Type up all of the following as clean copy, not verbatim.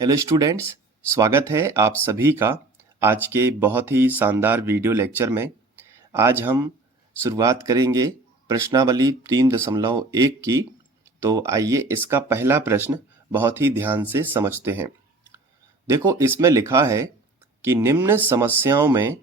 Hello students, स्वागत है आप सभी का आज के बहुत ही शानदार वीडियो लेक्चर में। आज हम शुरुआत करेंगे प्रश्नावली 3.1 की। तो आइए इसका पहला प्रश्न बहुत ही ध्यान से समझते हैं। देखो, इसमें लिखा है कि निम्न समस्याओं में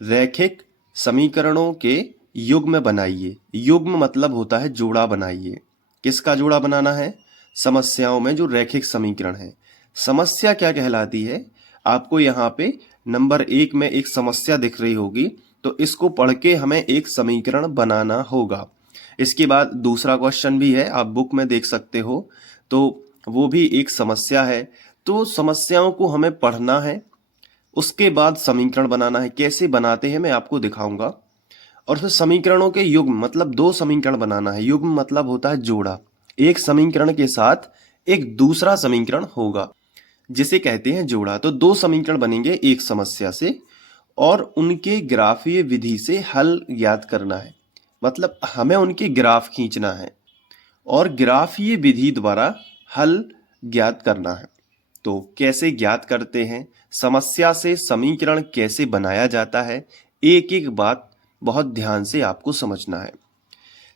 रैखिक समीकरणों के युग्म बनाइए। युग्म मतलब होता है जोड़ा बनाइए। किसका जोड़ा बनाना है? समस्याओं में जो रैखिक समीकरण है। समस्या क्या कहलाती है? आपको यहाँ पे नंबर 1 में एक समस्या दिख रही होगी, तो इसको पढ़ के हमें एक समीकरण बनाना होगा। इसके बाद दूसरा क्वेश्चन भी है, आप बुक में देख सकते हो, तो वो भी एक समस्या है। तो समस्याओं को हमें पढ़ना है, उसके बाद समीकरण बनाना है। कैसे बनाते हैं मैं आपको दिखाऊंगा। और फिर समीकरणों के युग्म मतलब दो समीकरण बनाना है। युग्म मतलब होता है जोड़ा। एक समीकरण के साथ एक दूसरा समीकरण होगा, जिसे कहते हैं जोड़ा। तो दो समीकरण बनेंगे एक समस्या से, और उनके ग्राफीय विधि से हल ज्ञात करना है। मतलब हमें उनके ग्राफ खींचना है और ग्राफीय विधि द्वारा हल ज्ञात करना है। तो कैसे ज्ञात करते हैं, समस्या से समीकरण कैसे बनाया जाता है, एक एक बात बहुत ध्यान से आपको समझना है।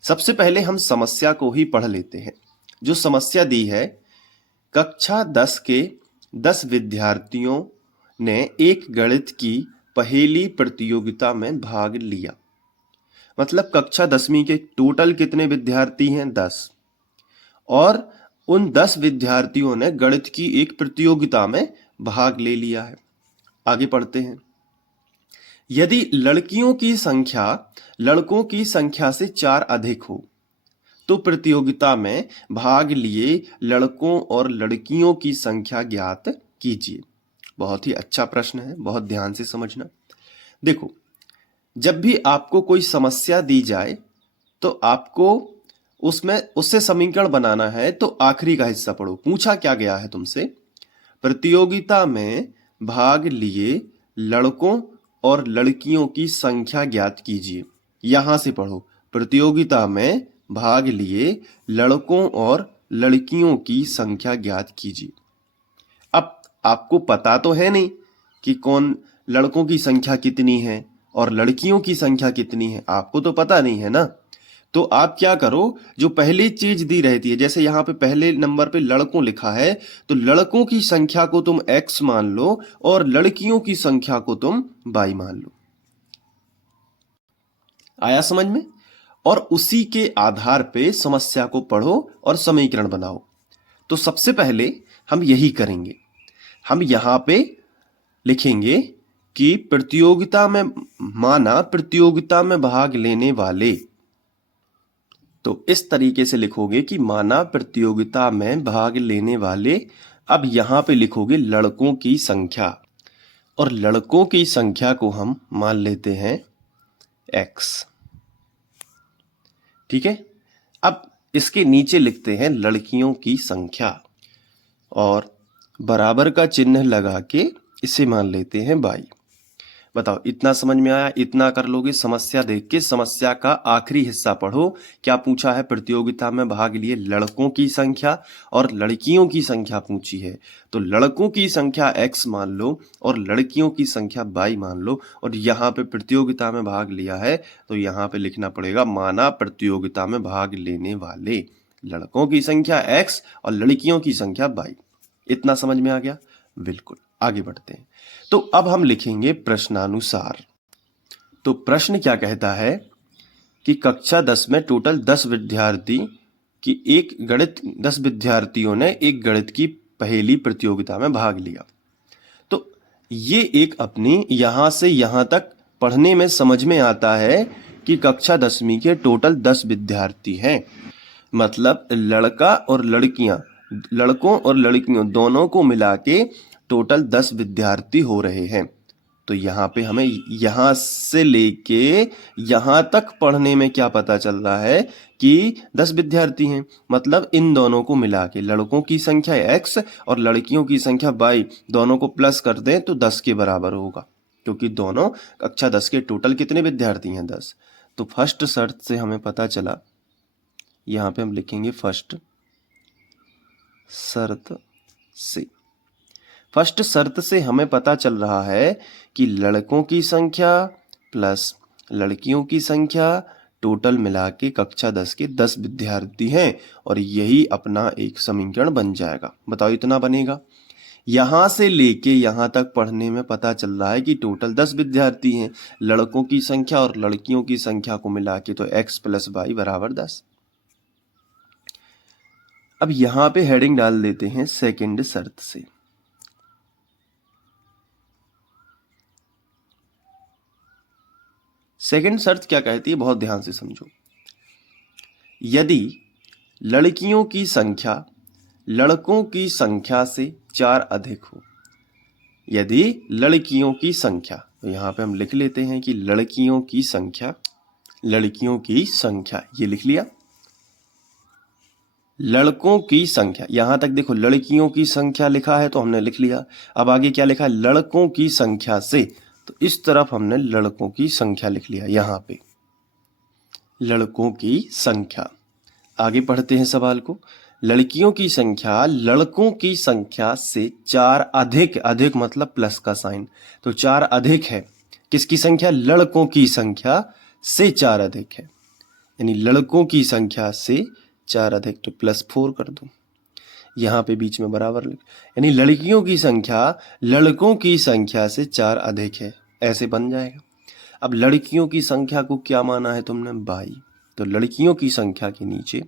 सबसे पहले हम समस्या को ही पढ़ लेते हैं। जो समस्या दी है, कक्षा 10 के 10 विद्यार्थियों ने एक गणित की पहेली प्रतियोगिता में भाग लिया। मतलब कक्षा 10वीं के टोटल कितने विद्यार्थी हैं? 10। और उन 10 विद्यार्थियों ने गणित की एक प्रतियोगिता में भाग ले लिया है। आगे पढ़ते हैं। यदि लड़कियों की संख्या लड़कों की संख्या से 4 अधिक हो, तो प्रतियोगिता में भाग लिए लड़कों और लड़कियों की संख्या ज्ञात कीजिए। बहुत ही अच्छा प्रश्न है, बहुत ध्यान से समझना। देखो, जब भी आपको कोई समस्या दी जाए तो आपको उसमें उससे समीकरण बनाना है। तो आखिरी का हिस्सा पढ़ो। पूछा क्या गया है तुमसे? प्रतियोगिता में भाग लिए लड़कों और लड़कियों की संख्या ज्ञात कीजिए। यहां से पढ़ो, प्रतियोगिता में भाग लिए लड़कों और लड़कियों की संख्या ज्ञात कीजिए। अब आपको पता तो है नहीं कि कौन लड़कों की संख्या कितनी है और लड़कियों की संख्या कितनी है, आपको तो पता नहीं है ना। तो आप क्या करो, जो पहली चीज दी रहती है, जैसे यहाँ पे पहले नंबर पे लड़कों लिखा है, तो लड़कों की संख्या को तुम x मान लो और लड़कियों की संख्या को तुम y मान लो। आया समझ में? और उसी के आधार पे समस्या को पढ़ो और समीकरण बनाओ। तो सबसे पहले हम यही करेंगे। हम यहाँ पे लिखेंगे कि प्रतियोगिता में भाग लेने वाले। तो इस तरीके से लिखोगे कि माना प्रतियोगिता में भाग लेने वाले। अब यहां पे लिखोगे लड़कों की संख्या, और लड़कों की संख्या को हम मान लेते हैं x। ठीक है। अब इसके नीचे लिखते हैं लड़कियों की संख्या, और बराबर का चिन्ह लगा के इसे मान लेते हैं y। बताओ, इतना समझ में आया? इतना कर लोगे। समस्या देख के समस्या का आखिरी हिस्सा पढ़ो। क्या पूछा है? प्रतियोगिता में भाग लिए लड़कों की संख्या और लड़कियों की संख्या पूछी है। तो लड़कों की संख्या x मान लो और लड़कियों की संख्या y मान लो। और यहाँ पे प्रतियोगिता में भाग लिया है, तो यहाँ पे लिखना पड़ेगा माना प्रतियोगिता में भाग लेने वाले लड़कों की संख्या x और लड़कियों की संख्या y। इतना समझ में आ गया? बिल्कुल। आगे बढ़ते हैं। तो अब हम लिखेंगे प्रश्नानुसार। तो प्रश्न क्या कहता है कि कक्षा 10 में टोटल 10 विद्यार्थियों ने एक गणित की पहेली प्रतियोगिता में भाग लिया। तो ये एक अपनी यहां से यहां तक पढ़ने में समझ में आता है कि कक्षा 10वीं के टोटल 10 विद्यार्थी हैं। मतलब लड़कों और लड़कियों दोनों को मिला के टोटल 10 विद्यार्थी हो रहे हैं। तो यहाँ पे हमें यहाँ से लेके यहाँ तक पढ़ने में क्या पता चल रहा है कि 10 विद्यार्थी हैं। मतलब इन दोनों को मिला के लड़कों की संख्या x और लड़कियों की संख्या y, दोनों को प्लस कर दें तो 10 के बराबर होगा, क्योंकि दोनों कक्षा 10 के टोटल कितने विद्यार्थी हैं? 10। तो फर्स्ट शर्त से हमें पता चला, यहाँ पे हम लिखेंगे फर्स्ट शर्त से। फर्स्ट शर्त से हमें पता चल रहा है कि लड़कों की संख्या प्लस लड़कियों की संख्या टोटल मिला के कक्षा 10 के 10 विद्यार्थी हैं और यही अपना एक समीकरण बन जाएगा। बताओ इतना बनेगा। यहां से लेके यहां तक पढ़ने में पता चल रहा है कि टोटल 10 विद्यार्थी हैं। लड़कों की संख्या और लड़कियों की संख्या को मिला के तो x प्लस वाई बराबर 10। अब यहां पे हेडिंग डाल देते हैं सेकंड शर्त से। सेकंड शर्त क्या कहती है, बहुत ध्यान से समझो। यदि लड़कियों की संख्या लड़कों की संख्या से 4 अधिक हो, यदि लड़कियों की संख्या, तो यहां पे हम लिख लेते हैं कि लड़कियों की संख्या ये लिख लिया। लड़कों की संख्या, यहां तक देखो लड़कियों की संख्या लिखा है तो हमने लिख लिया। अब आगे क्या लिखा है, लड़कों की संख्या से, तो इस तरफ हमने लड़कों की संख्या लिख लिया। यहां पे लड़कों की संख्या, आगे पढ़ते हैं सवाल को। लड़कियों की संख्या लड़कों की संख्या से 4 अधिक, अधिक मतलब प्लस का साइन, तो 4 अधिक है। किसकी संख्या, लड़कों की संख्या से 4 अधिक है, यानी लड़कों की संख्या से 4 अधिक, तो +4 कर दो। यहां पे बीच में बराबर लिख, यानी लड़कियों की संख्या लड़कों की संख्या से 4 अधिक है, ऐसे बन जाएगा। अब लड़कियों की संख्या को क्या माना है तुमने, बाई, तो लड़कियों की संख्या के नीचे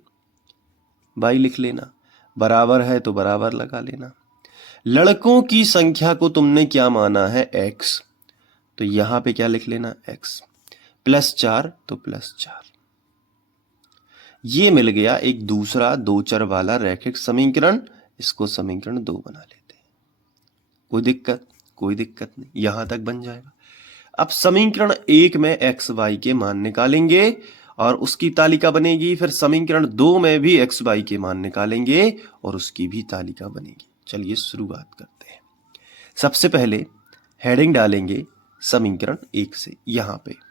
बाई लिख लेना, बराबर है तो बराबर लगा लेना। लड़कों की संख्या को तुमने क्या माना है, x, तो यहां पे क्या लिख लेना, x, +4 तो +4। ये मिल गया एक दूसरा 2 चर वाला रैखिक समीकरण। इसको समीकरण 2 बना लेते हैं। कोई दिक्कत नहीं, यहां तक बन जाएगा। अब समीकरण 1 में x y के मान निकालेंगे और उसकी तालिका बनेगी। फिर समीकरण 2 में भी x y के मान निकालेंगे और उसकी भी तालिका बनेगी। चलिए शुरुआत करते हैं। सबसे पहले हेडिंग डालेंगे समीकरण 1 से यहां पे।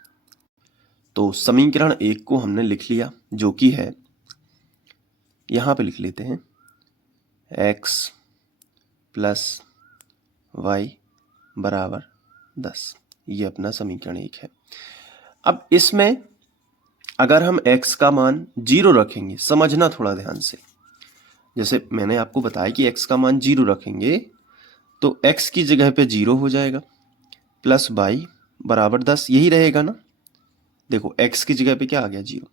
तो समीकरण 1 को हमने लिख लिया, जो कि है, यहां पे लिख लेते हैं x प्लस वाई बराबर 10। ये अपना समीकरण 1 है। अब इसमें अगर हम x का मान 0 रखेंगे, समझना थोड़ा ध्यान से, जैसे मैंने आपको बताया कि x का मान 0 रखेंगे तो x की जगह पे 0 हो जाएगा, प्लस वाई बराबर 10, यही रहेगा ना। देखो x की जगह पे क्या आ गया, 0,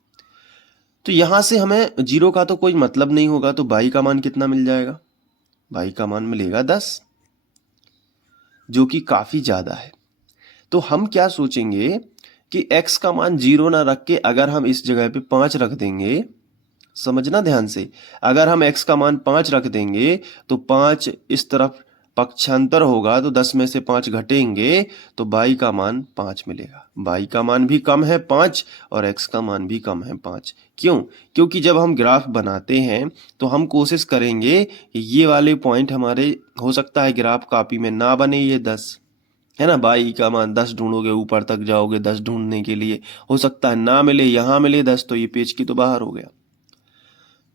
तो यहां से हमें 0 का तो कोई मतलब नहीं होगा, तो y का मान कितना मिल जाएगा, y का मान मिलेगा 10, जो कि काफी ज्यादा है। तो हम क्या सोचेंगे कि x का मान 0 ना रख के अगर हम इस जगह पे 5 रख देंगे, समझना ध्यान से, अगर हम x का मान 5 रख देंगे तो 5 इस तरफ पक्षांतर होगा, तो 10 में से 5 घटेंगे तो y का मान 5 मिलेगा। y का मान भी कम है 5 और x का मान भी कम है 5। क्यों, क्योंकि जब हम ग्राफ बनाते हैं तो हम कोशिश करेंगे ये वाले पॉइंट हमारे, हो सकता है ग्राफ कॉपी में ना बने ये 10, है ना, y का मान 10 ढूंढोगे, ऊपर तक जाओगे 10 ढूंढने के लिए, हो सकता है ना मिले, यहां मिले 10 तो ये पेज की तो बाहर हो गया।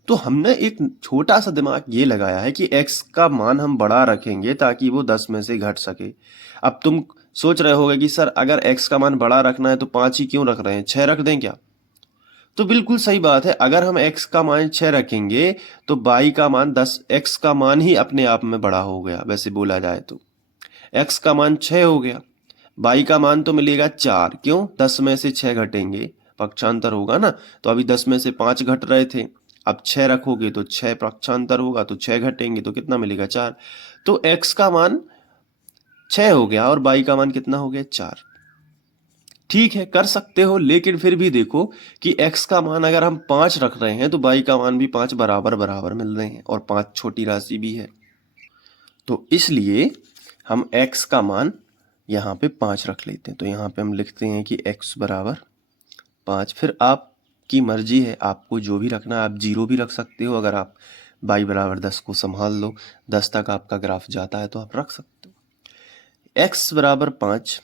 तो हमने एक छोटा सा दिमाग ये लगाया है कि x का मान हम बड़ा रखेंगे ताकि वो 10 में से घट सके। अब तुम सोच रहे होगे कि सर अगर x का मान बड़ा रखना है तो 5 ही क्यों रख रहे हैं, 6 रख दें क्या। तो बिल्कुल सही बात है, अगर हम x का मान 6 रखेंगे तो y का मान 10, x का मान ही अपने आप में बड़ा हो गया। वैसे बोला जाए तो x का मान 6 हो गया, y का मान तो मिलेगा 4, क्यों, 10 में से 6 घटेंगे, पक्षांतर होगा ना, तो अभी 10 में से 5 घट रहे थे, अब 6 रखोगे तो 6 पक्षांतर होगा, तो 6 घटेंगे तो कितना मिलेगा, 4। तो x का मान 6 हो गया और y का मान कितना हो गया, 4। ठीक है, कर सकते हो, लेकिन फिर भी देखो कि x का मान अगर हम 5 रख रहे हैं तो y का मान भी 5 बराबर बराबर मिल रहे हैं, और 5 छोटी राशि भी है, तो इसलिए हम x का मान यहाँ पे 5 रख लेते हैं। तो यहाँ पे हम लिखते हैं कि x बराबर 5। फिर आपकी मर्जी है, आपको जो भी रखना है, आप 0 भी रख सकते हो, अगर आप y बराबर 10 को संभाल लो, 10 तक आपका ग्राफ जाता है तो आप रख सकते हो। x बराबर 5,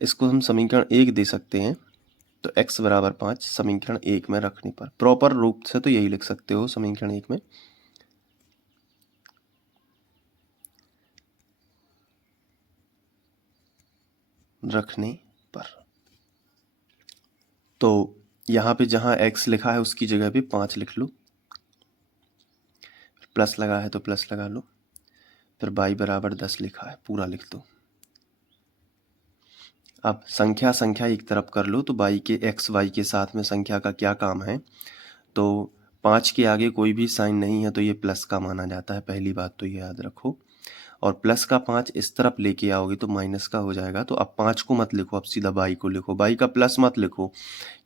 इसको हम समीकरण 1 दे सकते हैं, तो x बराबर 5 समीकरण 1 में रखने पर प्रॉपर रूप से तो यही लिख सकते हो समीकरण 1 में। रखने पर। तो यहाँ पे जहाँ x लिखा है उसकी जगह पे 5 लिख लो, प्लस लगा है तो प्लस लगा लो, फिर y बराबर 10 लिखा है पूरा लिख दो। अब संख्या संख्या एक तरफ कर लो, तो y के x y के साथ में संख्या का क्या काम है, तो 5 के आगे कोई भी साइन नहीं है तो ये प्लस का माना जाता है, पहली बात तो ये याद रखो। और प्लस का 5 इस तरफ लेके आओगे तो माइनस का हो जाएगा, तो अब 5 को मत लिखो, अब सीधा y को लिखो, y का प्लस मत लिखो।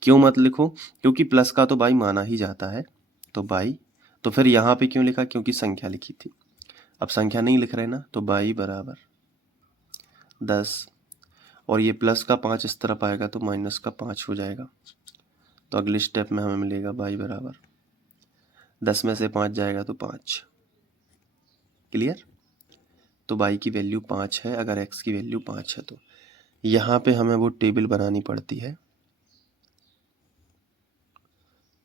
क्यों मत लिखो? क्योंकि प्लस का तो y माना ही जाता है, तो y, तो फिर यहाँ पे क्यों लिखा? क्योंकि संख्या लिखी थी। अब संख्या नहीं लिख रहे ना, तो y बराबर 10, और ये प्लस का 5 इस तरफ आएगा तो माइनस का 5 हो जाएगा। तो अगले स्टेप में हमें मिलेगा y बराबर 10 में से 5 जाएगा तो 5। क्लियर? तो y की वैल्यू 5 है, अगर x की वैल्यू 5 है तो यहाँ पे हमें वो टेबल बनानी पड़ती है।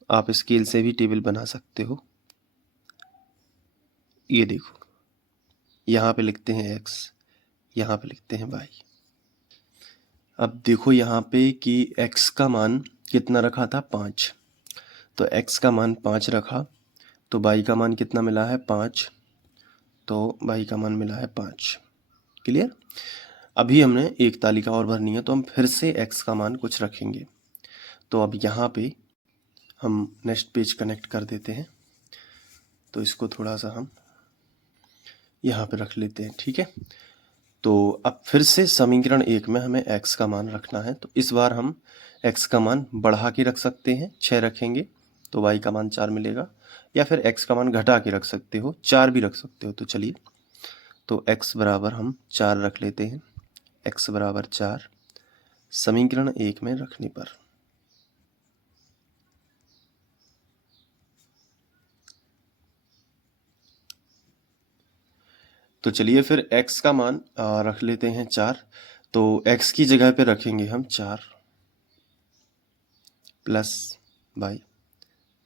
आप स्केल से भी टेबल बना सकते हो। ये देखो, यहाँ पे लिखते हैं x, यहाँ पे लिखते हैं y। अब देखो यहाँ पे कि x का मान कितना रखा था? 5। तो x का मान 5 रखा, तो y का मान कितना मिला है? 5। तो y का मान मिला है 5। क्लियर? अभी हमने एक तालिका और भरनी है, तो हम फिर से x का मान कुछ रखेंगे। तो अब यहाँ पे हम नेक्स्ट पेज कनेक्ट कर देते हैं, तो इसको थोड़ा सा हम यहाँ पे रख लेते हैं, ठीक है। तो अब फिर से समीकरण 1 में हमें x का मान रखना है, तो इस बार हम x का मान बढ़ा के रख सकते हैं, 6 रखेंगे तो y का मान 4 मिलेगा, या फिर x का मान घटा के रख सकते हो, 4 भी रख सकते हो। तो चलिए, तो x बराबर हम 4 रख लेते हैं, x बराबर 4 समीकरण 1 में रखने पर। तो चलिए फिर x का मान रख लेते हैं 4, तो x की जगह पे रखेंगे हम 4 प्लस y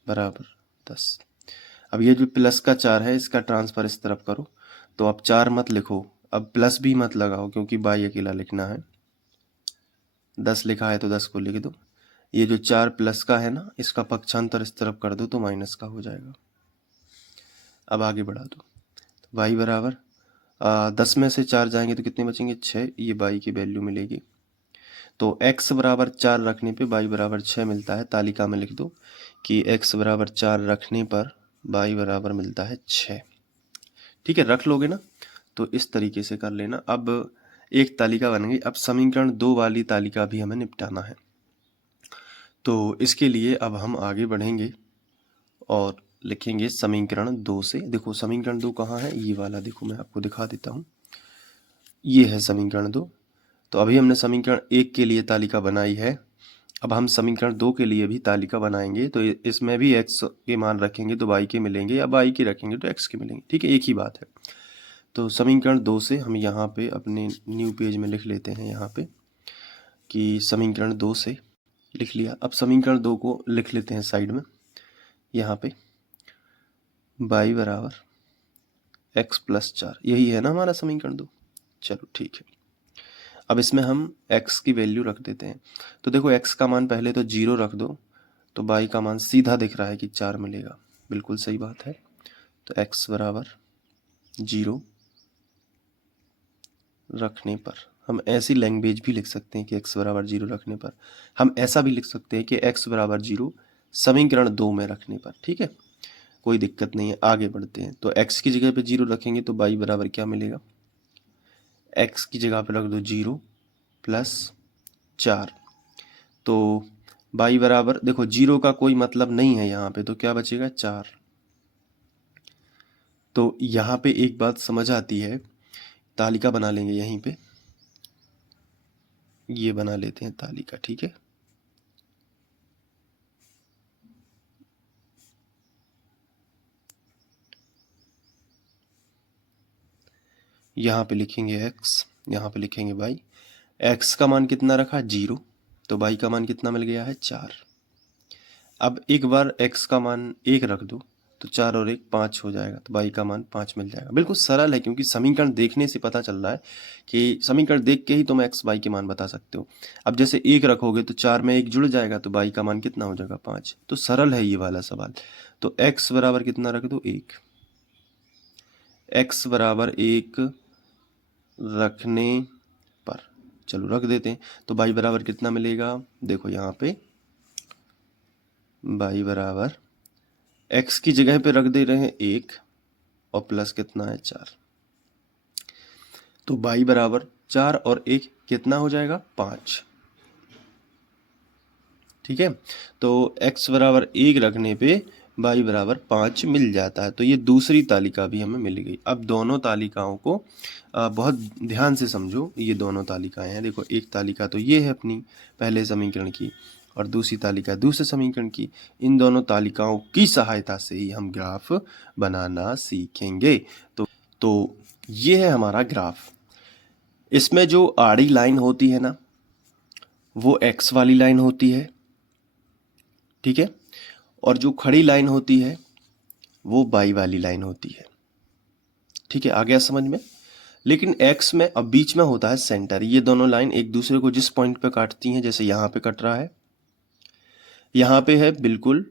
बराबर 10। अब ये जो प्लस का 4 है इसका ट्रांसफर इस तरफ करो, तो अब 4 मत लिखो, अब प्लस भी मत लगाओ क्योंकि y अकेला लिखना है। 10 लिखा है तो 10 को लिख दो। ये जो 4 प्लस का है ना, इसका पक्षांतर इस तरफ कर दो तो माइनस का हो जाएगा। अब आगे बढ़ा दो, y बराबर 10 में से 4 जाएंगे तो कितने बचेंगे? 6। ये y की वैल्यू मिलेगी। तो x बराबर 4 रखने पे y बराबर 6 मिलता है। तालिका में लिख दो कि x बराबर 4 रखने पर y बराबर मिलता है 6। ठीक है, रख लोगे ना, तो इस तरीके से कर लेना। अब एक तालिका बन गई, अब समीकरण 2 वाली तालिका भी हमें निपटाना है। तो इसके लिए अब हम आगे बढ़ेंगे और लिखेंगे समीकरण 2 से। देखो समीकरण 2 कहाँ है? ये वाला देखो, मैं आपको दिखा देता हूँ। ये है समीकरण 2। तो अभी हमने समीकरण 1 के लिए तालिका बनाई है, अब हम समीकरण 2 के लिए भी तालिका बनाएंगे। तो इसमें भी x के मान रखेंगे तो y के मिलेंगे, या y के रखेंगे तो x के मिलेंगे। ठीक है, एक ही बात है। तो समीकरण 2 से हम यहाँ पे अपने न्यू पेज में लिख लेते हैं, यहाँ पे कि समीकरण 2 से लिख लिया। अब समीकरण 2 को लिख लेते हैं साइड में, यहाँ पे y बराबर x प्लस 4, यही है ना हमारा समीकरण 2। चलो ठीक है, अब इसमें हम x की वैल्यू रख देते हैं। तो देखो x का मान पहले तो 0 रख दो, तो y का मान सीधा दिख रहा है कि 4 मिलेगा। बिल्कुल सही बात है। तो x बराबर 0 रखने पर हम ऐसी लैंग्वेज भी लिख सकते हैं कि x बराबर 0 रखने पर। हम ऐसा भी लिख सकते हैं कि x बराबर 0 समीकरण 2 में रखने पर। ठीक है, कोई दिक्कत नहीं है। आगे बढ़ते हैं, तो x की जगह पे 0 रखेंगे तो y बराबर क्या मिलेगा? x की जगह पे रख दो 0 प्लस 4, तो y बराबर, देखो 0 का कोई मतलब नहीं है यहाँ पे, तो क्या बचेगा? 4। तो यहाँ पे एक बात समझ आती है, तालिका बना लेंगे यहीं पे, ये बना लेते हैं तालिका। ठीक है, यहाँ पे लिखेंगे x, यहाँ पे लिखेंगे y। x का मान कितना रखा? 0, तो y का मान कितना मिल गया है? 4। अब एक बार x का मान 1 रख दो, तो 4 और 1 5 हो जाएगा, तो y का मान 5 मिल जाएगा। बिल्कुल सरल है, क्योंकि समीकरण देखने से पता चल रहा है कि समीकरण देख के ही तुम x y के मान बता सकते हो। अब जैसे 1 रखोगे तो 4 में 1 जुड़ जाएगा, तो y का मान कितना हो जाएगा 5। तो सरल है ये वाला सवाल। तो x बराबर कितना रख दो 1, x बराबर 1 रखने पर, चलो रख देते हैं, तो y बराबर कितना मिलेगा, देखो यहाँ पे y बराबर x की जगह पे रख दे रहे हैं 1 और प्लस कितना है 4, तो y बराबर 4 और 1 कितना हो जाएगा 5। ठीक है, तो x बराबर 1 रखने पे y बराबर 5 मिल जाता है। तो ये दूसरी तालिका भी हमें मिल गई। अब दोनों तालिकाओं को बहुत ध्यान से समझो। ये दोनों तालिकाएं हैं, देखो एक तालिका तो ये है अपनी पहले समीकरण की, और दूसरी तालिका दूसरे समीकरण की। इन दोनों तालिकाओं की सहायता से ही हम ग्राफ बनाना सीखेंगे। तो ये है हमारा ग्राफ। इसमें जो आड़ी लाइन होती है ना, वो x वाली लाइन होती है, ठीक है, और जो खड़ी लाइन होती है वो y वाली लाइन होती है। ठीक है, आ गया समझ में। लेकिन x में अब बीच में होता है सेंटर। ये दोनों लाइन एक दूसरे को जिस पॉइंट पे काटती हैं, जैसे यहाँ पे कट रहा है, यहाँ पे है बिल्कुल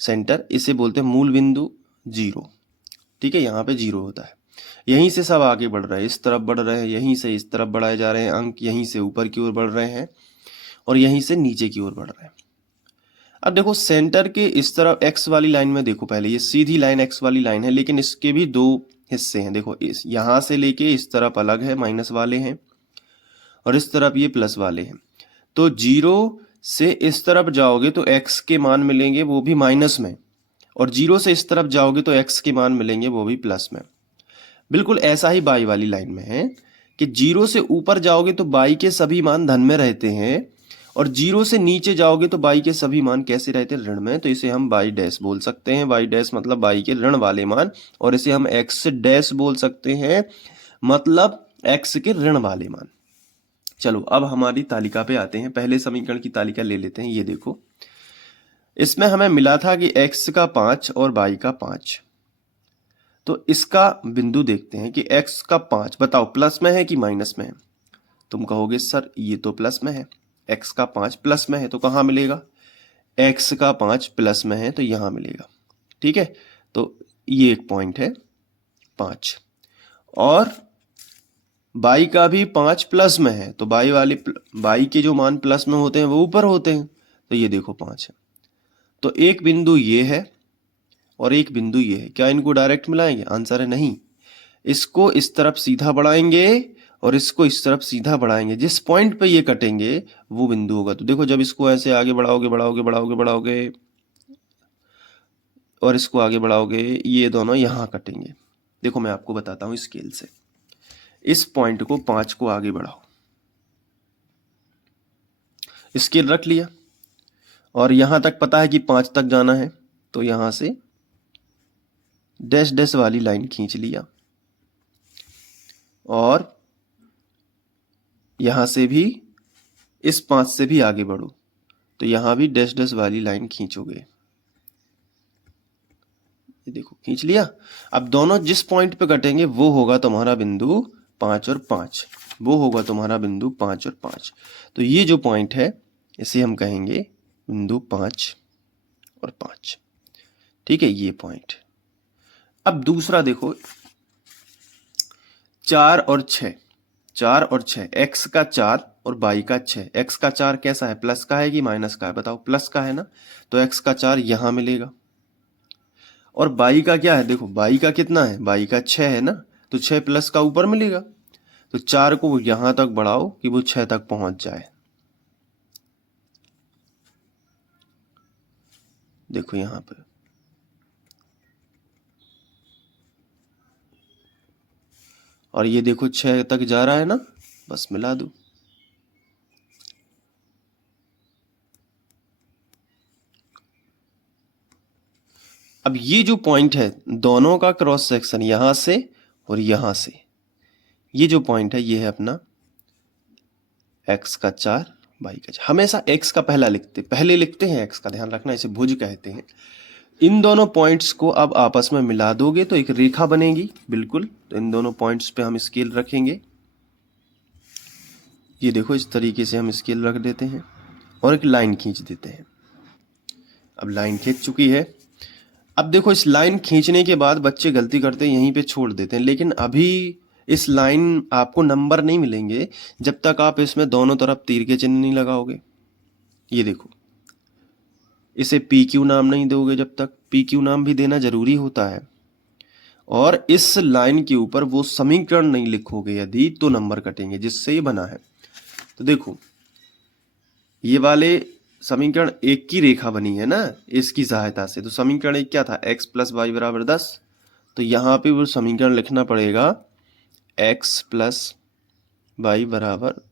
सेंटर, इसे बोलते हैं मूल बिंदु 0। ठीक है, यहाँ पे 0 होता है। यहीं से सब आगे बढ़ रहे हैं, इस तरफ बढ़ रहे हैं, यहीं से इस तरफ बढ़ाए जा रहे हैं अंक, यहीं से ऊपर की ओर बढ़ रहे हैं और यहीं से नीचे की ओर बढ़ रहे हैं। अब देखो सेंटर के इस तरफ x वाली लाइन में देखो, पहले ये सीधी लाइन x वाली लाइन है, लेकिन इसके भी दो हिस्से हैं। देखो इस यहाँ से लेके इस तरफ अलग है, माइनस वाले हैं, और इस तरफ ये प्लस वाले हैं। तो 0 से इस तरफ जाओगे तो x के मान मिलेंगे वो भी माइनस में, और 0 से इस तरफ जाओगे तो x के मान मिलेंगे वो भी प्लस में। बिल्कुल ऐसा ही y वाली लाइन में है कि 0 से ऊपर जाओगे तो y के सभी मान धन में रहते हैं, और 0 से नीचे जाओगे तो y के सभी मान कैसे रहते हैं, ऋण में। तो इसे हम y डैश बोल सकते हैं। y डैश मतलब y के ऋण वाले मान, और इसे हम x डैश बोल सकते हैं, मतलब x के ऋण वाले मान। चलो अब हमारी तालिका पे आते हैं। पहले समीकरण की तालिका ले लेते हैं। ये देखो, इसमें हमें मिला था कि x का 5 और y का 5। तो इसका बिंदु देखते हैं कि x का 5 बताओ प्लस में है कि माइनस में है। तुम कहोगे सर ये तो प्लस में है, x का 5 प्लस में है, तो कहाँ मिलेगा, x का 5 प्लस में है तो यहाँ मिलेगा। ठीक है, तो ये एक पॉइंट है 5, और y का भी 5 प्लस में है, तो y के जो मान प्लस में होते हैं वो ऊपर होते हैं, तो ये देखो 5 है। तो एक बिंदु ये है और एक बिंदु ये है। क्या इनको डायरेक्ट मिलाएंगे, आंसर है नहीं। इसको इस तरफ सीधा बढ़ाएंगे और इसको इस तरफ सीधा बढ़ाएंगे, जिस पॉइंट पे ये कटेंगे वो बिंदु होगा। तो देखो जब इसको ऐसे आगे बढ़ाओगे बढ़ाओगे बढ़ाओगे बढ़ाओगे और इसको आगे बढ़ाओगे, ये दोनों यहाँ कटेंगे। देखो मैं आपको बताता हूँ स्केल से। इस पॉइंट को 5 को आगे बढ़ाओ, स्केल रख लिया, और यहां तक पता है कि 5 तक जाना है, तो यहां से डैश डैश वाली लाइन खींच लिया, और यहां से भी इस 5 से भी आगे बढ़ो, तो यहां भी डैश डैश वाली लाइन खींचोगे। ये देखो खींच लिया। अब दोनों जिस पॉइंट पे कटेंगे वो होगा तुम्हारा बिंदु 5 और 5, वो होगा तुम्हारा बिंदु 5 और 5। तो ये जो पॉइंट है इसे हम कहेंगे बिंदु 5 और 5। ठीक है, ये पॉइंट। अब दूसरा देखो 4 और 6, 4 और 6, x का 4 और y का 6। x का 4 कैसा है, प्लस का है कि माइनस का है, बताओ, प्लस का है ना, तो x का 4 यहां मिलेगा। और y का क्या है, देखो y का कितना है, y का 6 है ना, तो 6 प्लस का ऊपर मिलेगा। तो 4 को यहां तक बढ़ाओ कि वो 6 तक पहुंच जाए। देखो यहां पे, और ये देखो 6 तक जा रहा है ना, बस मिला दो। अब ये जो पॉइंट है दोनों का क्रॉस सेक्शन यहां से और यहां से, ये जो पॉइंट है ये है अपना x का 4 y का 4। हमेशा x का पहले लिखते हैं, x का ध्यान रखना, इसे भुज कहते हैं। इन दोनों पॉइंट्स को अब आपस में मिला दोगे तो एक रेखा बनेगी। बिल्कुल, तो इन दोनों पॉइंट्स पे हम स्केल रखेंगे। ये देखो इस तरीके से हम स्केल रख देते हैं और एक लाइन खींच देते हैं। अब लाइन खींच चुकी है। अब देखो इस लाइन खींचने के बाद बच्चे गलती करते हैं, यहीं पे छोड़ देते हैं, लेकिन अभी इस लाइन आपको नंबर नहीं मिलेंगे जब तक आप इसमें दोनों तरफ तीर के चिन्ह नहीं लगाओगे। ये देखो, इसे पी क्यू नाम नहीं दोगे जब तक, पी क्यू नाम भी देना जरूरी होता है। और इस लाइन के ऊपर वो समीकरण नहीं लिखोगे यदि, तो नंबर कटेंगे, जिससे ये बना है। तो देखो ये वाले समीकरण एक की रेखा बनी है ना इसकी सहायता से। तो समीकरण एक क्या था, x प्लस वाई बराबर 10। तो यहाँ पे वो समीकरण लिखना पड़ेगा x प्लस वाई बराबर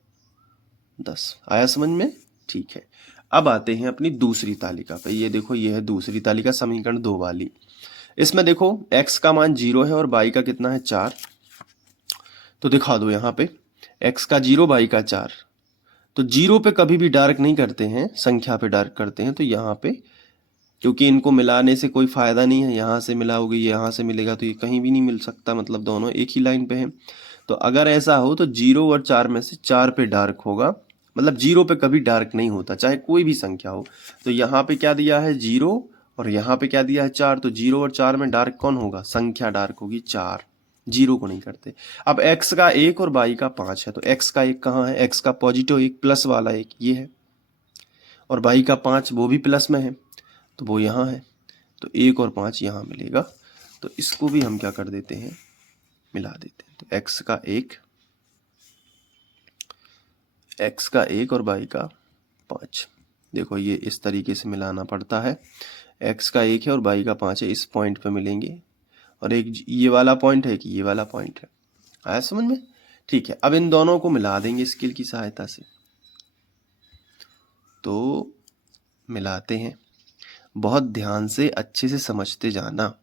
10। आया समझ में? ठीक है। अब आते हैं अपनी दूसरी तालिका पे। ये देखो ये है दूसरी तालिका, समीकरण 2 वाली। इसमें देखो x का मान 0 है और y का कितना है 4। तो दिखा दो यहाँ पे x का 0 y का 4। तो 0 पे कभी भी डार्क नहीं करते हैं, संख्या पे डार्क करते हैं। तो यहाँ पे क्योंकि इनको मिलाने से कोई फायदा नहीं है, यहाँ से मिलाओगे यहाँ से मिलेगा तो ये कहीं भी नहीं मिल सकता, मतलब दोनों एक ही लाइन पे हैं। तो अगर ऐसा हो तो 0 और 4 में से 4 पे डार्क होगा, मतलब 0 पे कभी डार्क नहीं होता चाहे कोई भी संख्या हो। तो यहाँ पे क्या दिया है 0 और यहाँ पे क्या दिया है 4। तो 0 और 4 में डार्क कौन होगा, संख्या डार्क होगी 4, 0 को नहीं करते। अब x का 1 और y का 5 है, तो x का 1 कहाँ है, x का पॉजिटिव 1 प्लस वाला 1 ये है, और y का 5 वो भी प्लस में है तो वो यहाँ है। तो 1 और 5 यहाँ मिलेगा। तो इसको भी हम क्या कर देते हैं, मिला देते हैं। तो x का 1 और y का 5। देखो ये इस तरीके से मिलाना पड़ता है। x का 1 है और y का 5 है, इस पॉइंट पे मिलेंगे। और एक ये वाला पॉइंट है कि ये वाला पॉइंट है। आया समझ में? ठीक है। अब इन दोनों को मिला देंगे स्केल की सहायता से। तो मिलाते हैं, बहुत ध्यान से अच्छे से समझते जाना।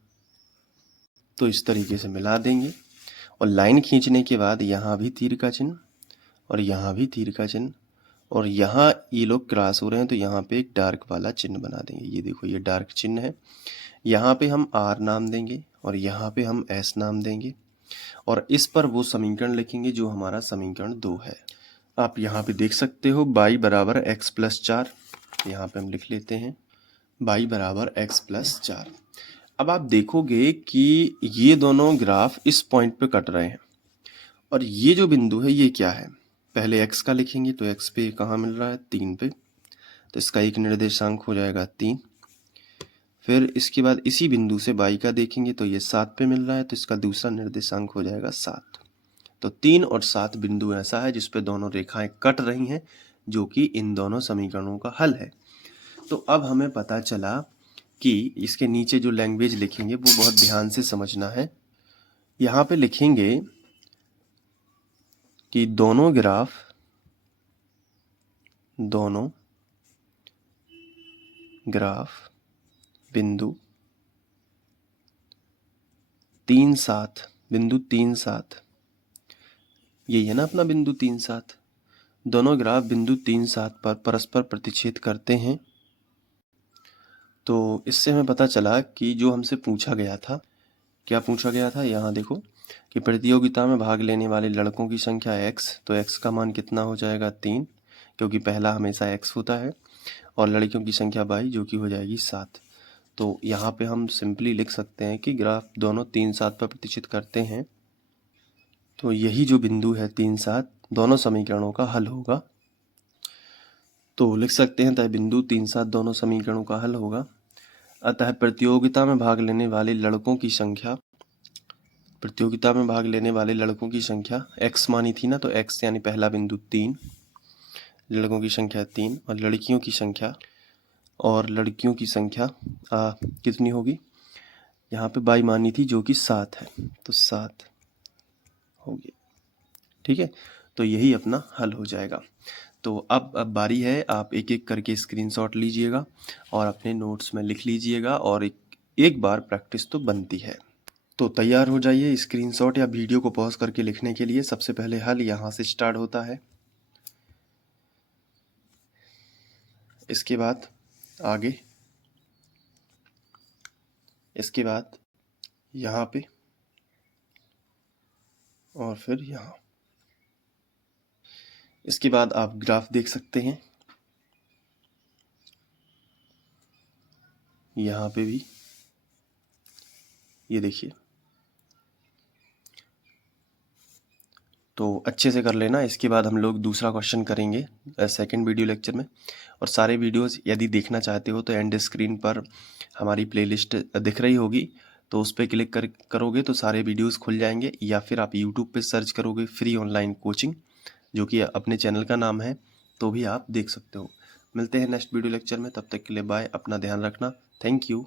तो इस तरीके से मिला देंगे और लाइन खींचने के बाद यहाँ भी तीर का चिन्ह और यहाँ भी तीर का चिन्ह, और यहाँ ये लोग क्रॉस हो रहे हैं तो यहाँ पे एक डार्क वाला चिन्ह बना देंगे। ये देखो ये डार्क चिन्ह है। यहाँ पे हम R नाम देंगे और यहाँ पे हम S नाम देंगे, और इस पर वो समीकरण लिखेंगे जो हमारा समीकरण 2 है। आप यहाँ पे देख सकते हो y बराबर x प्लस 4। यहाँ पे हम लिख लेते हैं y बराबर x प्लस 4। अब आप देखोगे कि ये दोनों ग्राफ इस पॉइंट पे कट रहे हैं, और ये जो बिंदु है ये क्या है, पहले x का लिखेंगे। तो x पे कहाँ मिल रहा है, 3 पे, तो इसका एक निर्देशांक हो जाएगा 3। फिर इसके बाद इसी बिंदु से y का देखेंगे तो ये 7 पे मिल रहा है, तो इसका दूसरा निर्देशांक हो जाएगा 7। तो 3 और 7 बिंदु ऐसा है जिसपे दोनों रेखाएं कट रही हैं, जो कि इन दोनों समीकरणों का हल है। तो अब हमें पता चला कि इसके नीचे जो लैंग्वेज लिखेंगे वो बहुत ध्यान से समझना है। यहाँ पे लिखेंगे कि दोनों ग्राफ बिंदु 3-7, बिंदु 3-7, यही है ना अपना बिंदु 3-7। दोनों ग्राफ बिंदु 3-7 पर परस्पर प्रतिच्छेद करते हैं। तो इससे हमें पता चला कि जो हमसे पूछा गया था, क्या पूछा गया था, यहाँ देखो कि प्रतियोगिता में भाग लेने वाले लड़कों की संख्या x, तो x का मान कितना हो जाएगा 3, क्योंकि पहला हमेशा x होता है, और लड़कियों की संख्या y जो कि हो जाएगी 7। तो यहाँ पे हम सिंपली लिख सकते हैं कि ग्राफ दोनों 3-7 पर प्रतिच्छेद करते हैं। तो यही जो बिंदु है 3-7 दोनों समीकरणों का हल होगा। तो लिख सकते हैं अतः बिंदु 3-7 दोनों समीकरणों का हल होगा। अतः प्रतियोगिता में भाग लेने वाले लड़कों की संख्या x मानी थी ना, तो x यानी पहला बिंदु 3, लड़कों की संख्या 3, और लड़कियों की संख्या कितनी होगी, यहाँ पे y मानी थी जो कि 7 है, तो 7 होगी। ठीक है, तो यही अपना हल हो जाएगा। तो अब बारी है, आप एक एक करके स्क्रीनशॉट लीजिएगा और अपने नोट्स में लिख लीजिएगा, और एक बार प्रैक्टिस तो बनती है। तो तैयार हो जाइए स्क्रीनशॉट या वीडियो को पॉज करके लिखने के लिए। सबसे पहले हल यहाँ से स्टार्ट होता है, इसके बाद आगे इसके बाद यहाँ पे और फिर यहाँ। इसके बाद आप ग्राफ देख सकते हैं, यहाँ पे भी ये देखिए। तो अच्छे से कर लेना। इसके बाद हम लोग दूसरा क्वेश्चन करेंगे सेकंड वीडियो लेक्चर में। और सारे वीडियोस यदि देखना चाहते हो तो एंड स्क्रीन पर हमारी प्लेलिस्ट दिख रही होगी, तो उस पर क्लिक करोगे तो सारे वीडियोस खुल जाएंगे, या फिर आप यूट्यूब पे सर्च करोगे फ्री ऑनलाइन कोचिंग, जो कि अपने चैनल का नाम है, तो भी आप देख सकते हो। मिलते हैं नेक्स्ट वीडियो लेक्चर में, तब तक के लिए बाय। अपना ध्यान रखना। Thank you.